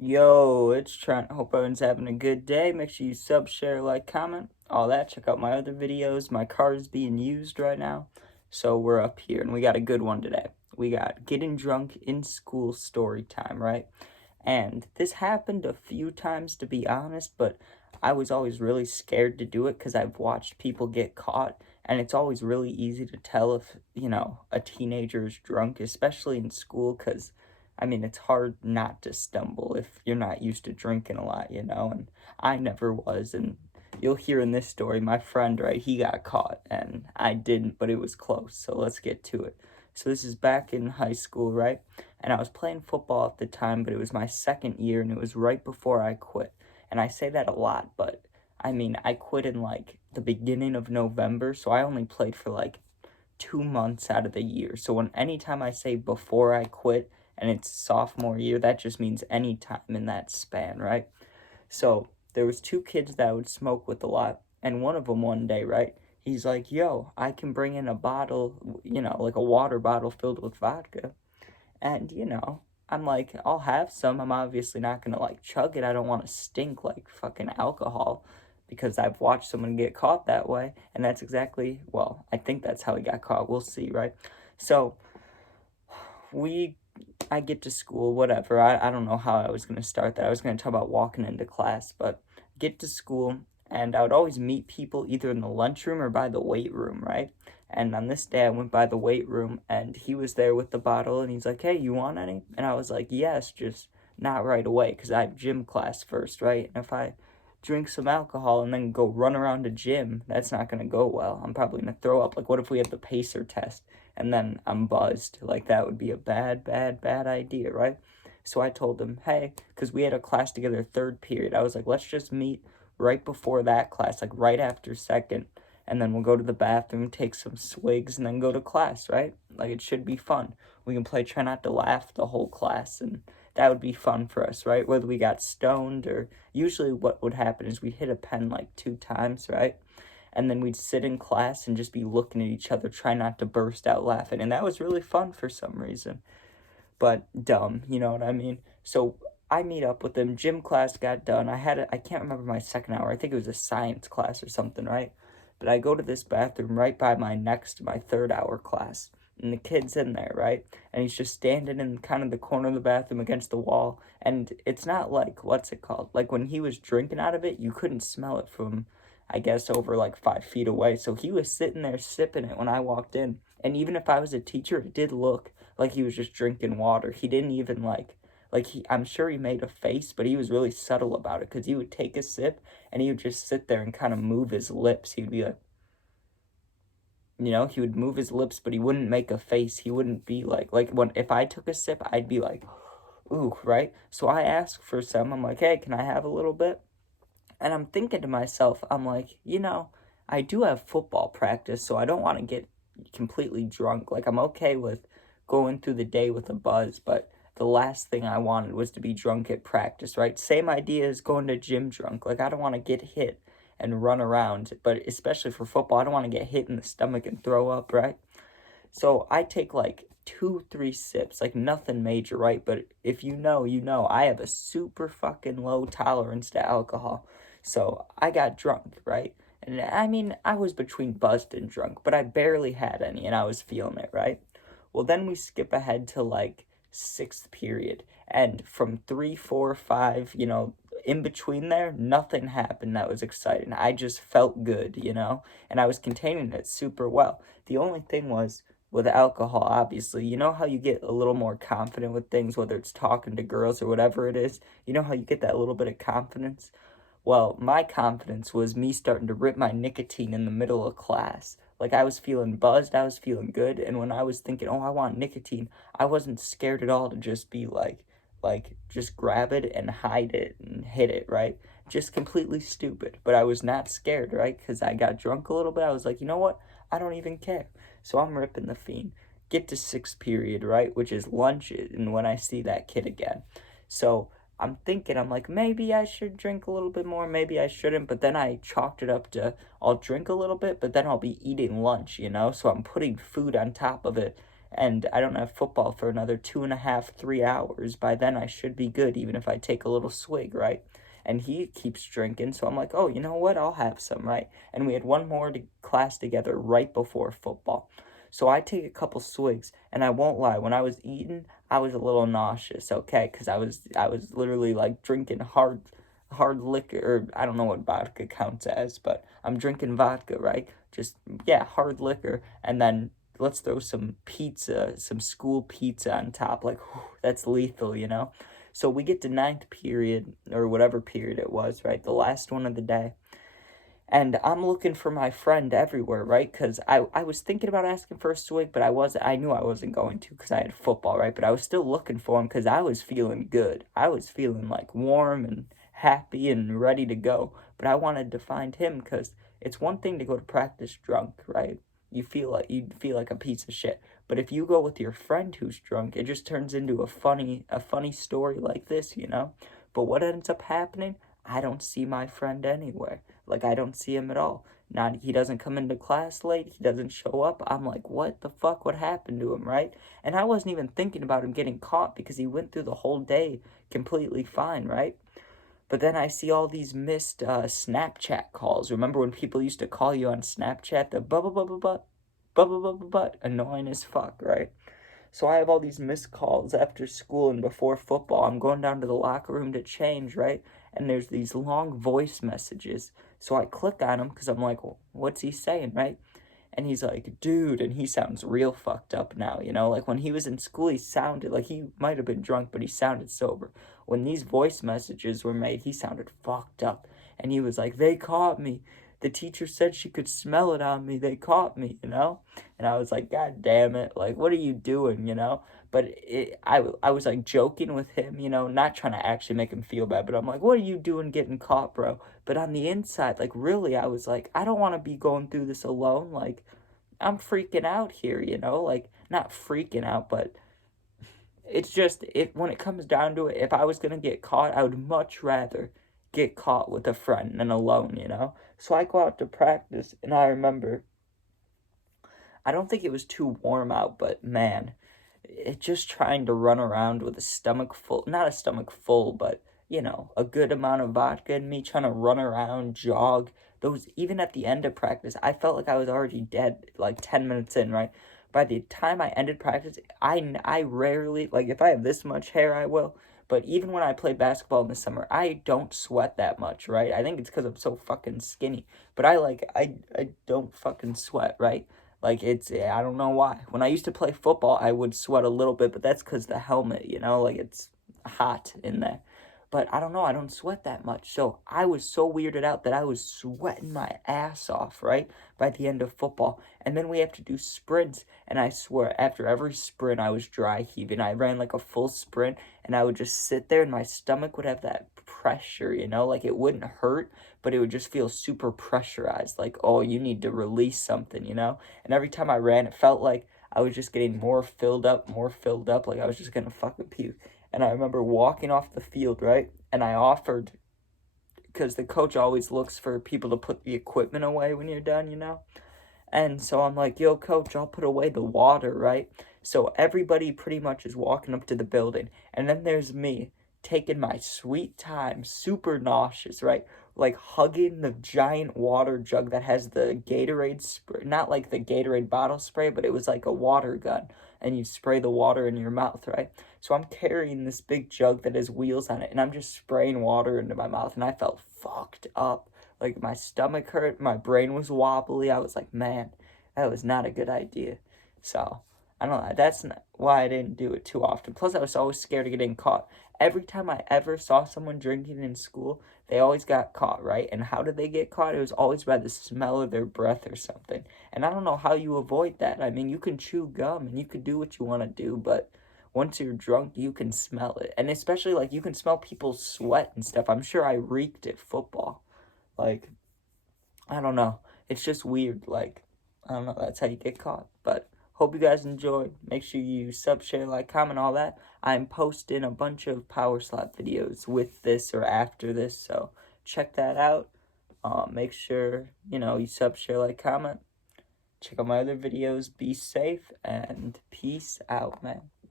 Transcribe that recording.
Yo, it's Trent. Hope everyone's having a good day. Make sure you sub, share, like, comment, all that. Check out my other videos. My car is being used right now. So we're up here and we got a good one today. We got getting drunk in school story time, right? And this happened a few times to be honest, but I was always really scared to do it because I've watched people get caught. And it's always really easy to tell if, a teenager is drunk, especially in school, because it's hard not to stumble if you're not used to drinking a lot, and I never was. And you'll hear in this story, my friend, right, he got caught and I didn't, but it was close. So let's get to it. So this is back in high school, right? And I was playing football at the time, but it was my second year and it was right before I quit. And I say that a lot, but I quit in like the beginning of November, so I only played for like 2 months out of the year. So anytime I say before I quit and it's sophomore year, that just means any time in that span, right? So there was two kids that I would smoke with a lot, and one of them one day, right? He's like, "Yo, I can bring in a bottle, like a water bottle filled with vodka." And, I'm like, I'll have some. I'm obviously not gonna like chug it. I don't want to stink like fucking alcohol because I've watched someone get caught that way. And that's exactly, well, I think that's how he got caught. We'll see, right? So we, I get to school, whatever. I don't know how I was gonna start that. I was gonna talk about walking into class, but get to school and I would always meet people either in the lunchroom or by the weight room, right? And on this day, I went by the weight room and he was there with the bottle and he's like, "Hey, you want any?" And I was like, "Yes, just not right away because I have gym class first, right? And if I drink some alcohol and then go run around a gym, that's not going to go well. I'm probably going to throw up. Like, what if we have the pacer test and then I'm buzzed? Like, that would be a bad, bad, bad idea, right?" So I told him, "Hey," because we had a class together third period. I was like, "Let's just meet right before that class, like right after second, and then we'll go to the bathroom, take some swigs, and then go to class, right? Like, it should be fun. We can play Try Not to Laugh the whole class, and that would be fun for us, right? Whether we got stoned or usually what would happen is we'd hit a pen like 2 times, right? And then we'd sit in class and just be looking at each other, try not to burst out laughing. And that was really fun for some reason, but dumb, you know what I mean? So I meet up with them. Gym class got done. I can't remember my second hour. I think it was a science class or something, right? But I go to this bathroom right by my third hour class. And the kid's in there, right? And he's just standing in kind of the corner of the bathroom against the wall. And it's not like, what's it called? Like when he was drinking out of it, you couldn't smell it from, I guess, over like 5 feet away. So he was sitting there sipping it when I walked in. And even if I was a teacher, it did look like he was just drinking water. He didn't even I'm sure he made a face, but he was really subtle about it because he would take a sip and he would just sit there and kind of move his lips. He would be like, he would move his lips, but he wouldn't make a face. He wouldn't be like when if I took a sip, I'd be like, "Ooh," right? So I asked for some. I'm like, "Hey, can I have a little bit?" And I'm thinking to myself, I'm like, I do have football practice, so I don't want to get completely drunk. Like, I'm okay with going through the day with a buzz, but the last thing I wanted was to be drunk at practice, right? Same idea as going to gym drunk. Like, I don't want to get hit and run around, but especially for football, I don't want to get hit in the stomach and throw up, right? So I take like 2, 3 sips, like nothing major, right? But if you know, I have a super fucking low tolerance to alcohol. So I got drunk, right? And I was between buzzed and drunk, but I barely had any and I was feeling it, right? Well, then we skip ahead to like sixth period. And from three, four, five, in between there, nothing happened that was exciting. I just felt good, and I was containing it super well. The only thing was, with alcohol, obviously, you know how you get a little more confident with things, whether it's talking to girls or whatever it is? You know how you get that little bit of confidence? Well, my confidence was me starting to rip my nicotine in the middle of class. Like, I was feeling buzzed, I was feeling good, and when I was thinking, "Oh, I want nicotine," I wasn't scared at all to just be just grab it and hide it and hit it, right? Just completely stupid. But I was not scared, right? Because I got drunk a little bit. I was like, you know what? I don't even care. So I'm ripping the fiend. Get to sixth period, right? Which is lunch, and when I see that kid again. So I'm thinking, I'm like, maybe I should drink a little bit more, maybe I shouldn't, but then I chalked it up to I'll drink a little bit, but then I'll be eating lunch, So I'm putting food on top of it, and I don't have football for another 2.5, 3 hours. By then I should be good, even if I take a little swig, right? And he keeps drinking, so I'm like, oh, you know what? I'll have some, right? And we had one more class together right before football. So I take a couple swigs, and I won't lie, when I was eating, I was a little nauseous, okay? Because I was literally like drinking hard liquor, or I don't know what vodka counts as, but I'm drinking vodka, right? Just, yeah, hard liquor, and then let's throw some pizza, some school pizza on top. Like, whew, that's lethal, you know? So we get to ninth period, or whatever period it was, right? The last one of the day. And I'm looking for my friend everywhere, right? Because I was thinking about asking for a swig, but I knew I wasn't going to because I had football, right? But I was still looking for him because I was feeling good. I was feeling like warm and happy and ready to go. But I wanted to find him because it's one thing to go to practice drunk, right? You feel like a piece of shit. But if you go with your friend who's drunk, it just turns into a funny story like this, you know? But what ends up happening? I don't see my friend anywhere. Like, I don't see him at all. Not, he doesn't come into class late. He doesn't show up. I'm like, what the fuck? What happened to him, right? And I wasn't even thinking about him getting caught because he went through the whole day completely fine, right? But then I see all these missed Snapchat calls. Remember when people used to call you on Snapchat? The annoying as fuck, right? So I have all these missed calls after school and before football. I'm going down to the locker room to change, right? And there's these long voice messages. So I click on them because I'm like, well, what's he saying, right? And he's like, dude, and he sounds real fucked up now, you know? Like, when he was in school, he sounded like he might have been drunk, but he sounded sober. When these voice messages were made, he sounded fucked up. And he was like, they caught me. The teacher said she could smell it on me. They caught me, you know? And I was like, God damn it. Like, what are you doing, you know? But I was like joking with him, you know, not trying to actually make him feel bad, but I'm like, what are you doing getting caught, bro? But on the inside, like, really, I was like, I don't want to be going through this alone. Like, I'm freaking out here, you know? Like, not freaking out, but it's just, when it comes down to it, if I was going to get caught, I would much rather get caught with a friend than alone, you know? So I go out to practice, and I remember, I don't think it was too warm out, but man, it just trying to run around with a stomach full, not a stomach full, but you know, a good amount of vodka in me, trying to run around, jog. Those, even at the end of practice, I felt like I was already dead like 10 minutes in, right? By the time I ended practice, I rarely, like, if I have this much hair, I will. But even when I play basketball in the summer, I don't sweat that much, right? I think it's because I'm so fucking skinny. But I don't fucking sweat, right? Like, I don't know why. When I used to play football, I would sweat a little bit, but that's because the helmet, you know, like, it's hot in there. But I don't know, I don't sweat that much. So I was so weirded out that I was sweating my ass off, right? By the end of football. And then we have to do sprints. And I swear, after every sprint, I was dry heaving. I ran like a full sprint, and I would just sit there, and my stomach would have that pressure, you know? Like, it wouldn't hurt, but it would just feel super pressurized. Like, oh, you need to release something, you know? And every time I ran, it felt like I was just getting more filled up, like I was just gonna fucking puke. And I remember walking off the field, right? And I offered, because the coach always looks for people to put the equipment away when you're done, you know? And so I'm like, yo, coach, I'll put away the water, right? So everybody pretty much is walking up to the building. And then there's me taking my sweet time, super nauseous, right? Like hugging the giant water jug that has the Gatorade spray, not like the Gatorade bottle spray, but it was like a water gun. And you spray the water in your mouth, right? So I'm carrying this big jug that has wheels on it, and I'm just spraying water into my mouth, and I felt fucked up. Like, my stomach hurt, my brain was wobbly. I was like, man, that was not a good idea. So, I don't know. That's not why I didn't do it too often. Plus, I was always scared of getting caught. Every time I ever saw someone drinking in school, they always got caught, right? And how did they get caught? It was always by the smell of their breath or something. And I don't know how you avoid that. I mean, you can chew gum and you can do what you want to do, but once you're drunk, you can smell it. And especially, like, you can smell people's sweat and stuff. I'm sure I reeked at football. Like, I don't know. It's just weird. Like, I don't know. That's how you get caught. But hope you guys enjoyed. Make sure you sub, share, like, comment, all that. I'm posting a bunch of power slap videos with this or after this, so check that out. Make sure, you know, you sub, share, like, comment. Check out my other videos. Be safe and peace out, man.